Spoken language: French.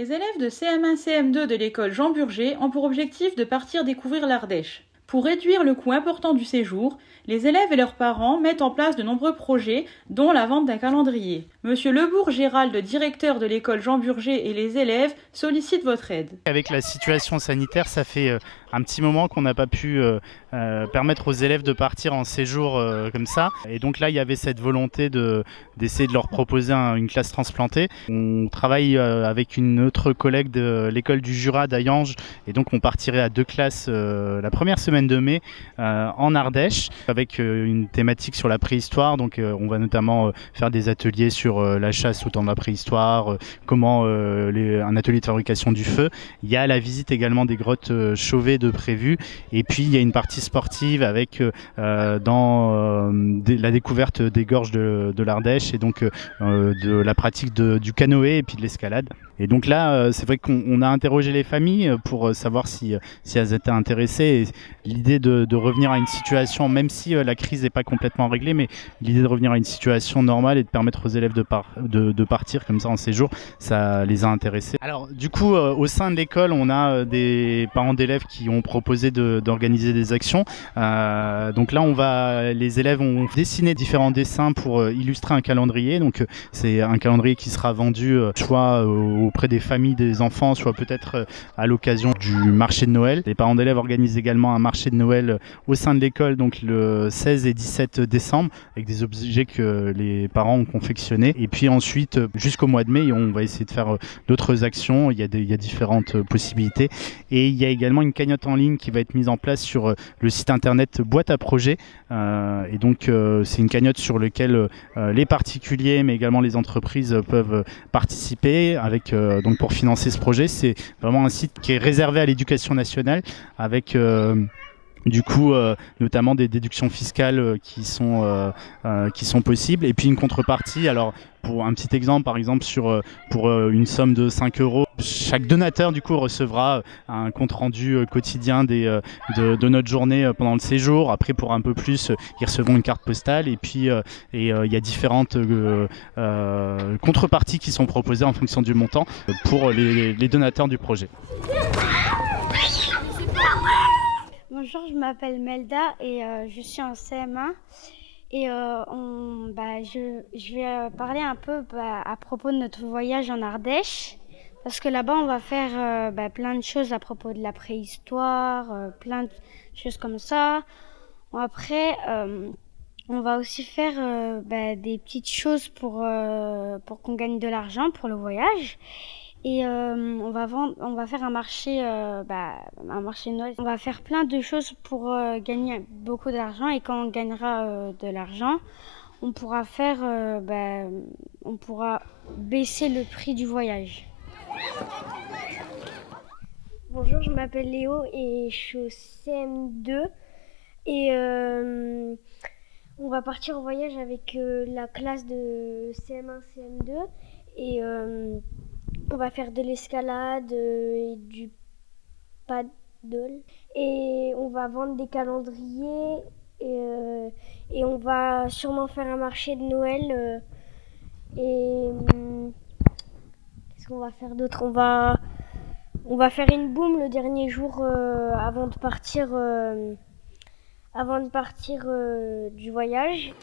Les élèves de CM1-CM2 de l'école Jean Burger ont pour objectif de partir découvrir l'Ardèche. Pour réduire le coût important du séjour, les élèves et leurs parents mettent en place de nombreux projets, dont la vente d'un calendrier. Monsieur Lebourg Gérald, directeur de l'école Jean Burger, et les élèves sollicitent votre aide. Avec la situation sanitaire, ça fait un petit moment qu'on n'a pas pu permettre aux élèves de partir en séjour comme ça. Et donc là, il y avait cette volonté d'essayer de leur proposer une classe transplantée. On travaille avec une autre collègue de l'école du Jura d'Ayange, et donc on partirait à 2 classes la première semaine de mai en Ardèche, avec une thématique sur la préhistoire. Donc on va notamment faire des ateliers sur la chasse au temps de la préhistoire, un atelier de fabrication du feu. Il y a la visite également des grottes Chauvet de prévu, et puis il y a une partie sportive avec la découverte des gorges de l'Ardèche, et donc de la pratique du canoë et puis de l'escalade. Et donc là, c'est vrai qu'on a interrogé les familles pour savoir si elles étaient intéressées. L'idée de revenir à une situation, même si la crise n'est pas complètement réglée, mais l'idée de revenir à une situation normale et de permettre aux élèves de partir comme ça en séjour, ça les a intéressés. Alors du coup, au sein de l'école, on a des parents d'élèves qui ont proposé d'organiser des actions. Donc là, les élèves ont dessiné différents dessins pour illustrer un calendrier. Donc c'est un calendrier qui sera vendu soit auprès des familles des enfants, soit peut-être à l'occasion du marché de Noël. Les parents d'élèves organisent également un marché de Noël au sein de l'école, donc le 16 et 17 décembre, avec des objets que les parents ont confectionnés. Et puis ensuite, jusqu'au mois de mai, on va essayer de faire d'autres actions. Il y a différentes possibilités. Et il y a également une cagnotte en ligne qui va être mise en place sur le site internet Boîte à Projets. Et donc c'est une cagnotte sur laquelle les particuliers, mais également les entreprises peuvent participer donc pour financer ce projet. C'est vraiment un site qui est réservé à l'éducation nationale, avec du coup notamment des déductions fiscales qui sont possibles, et puis une contrepartie. Alors pour un petit exemple, par exemple pour une somme de 5 €, chaque donateur du coup recevra un compte rendu quotidien de notre journée pendant le séjour. Après, pour un peu plus, ils recevront une carte postale, et puis il y a différentes contreparties qui sont proposées en fonction du montant pour les donateurs du projet. Bonjour, je m'appelle Melda et je suis en CM1, et je vais parler un peu à propos de notre voyage en Ardèche, parce que là-bas on va faire plein de choses à propos de la préhistoire, plein de choses comme ça. Après on va aussi faire des petites choses pour qu'on gagne de l'argent pour le voyage. Et on va faire un marché de Noël. On va faire plein de choses pour gagner beaucoup d'argent, et quand on gagnera de l'argent, on pourra on pourra baisser le prix du voyage. Bonjour, je m'appelle Léo et je suis au CM2, et on va partir en voyage avec la classe de CM1, CM2, et on va faire de l'escalade et du paddle, et on va vendre des calendriers, et on va sûrement faire un marché de Noël. Qu'est-ce qu'on va faire d'autre? On va faire une boum le dernier jour avant de partir du voyage.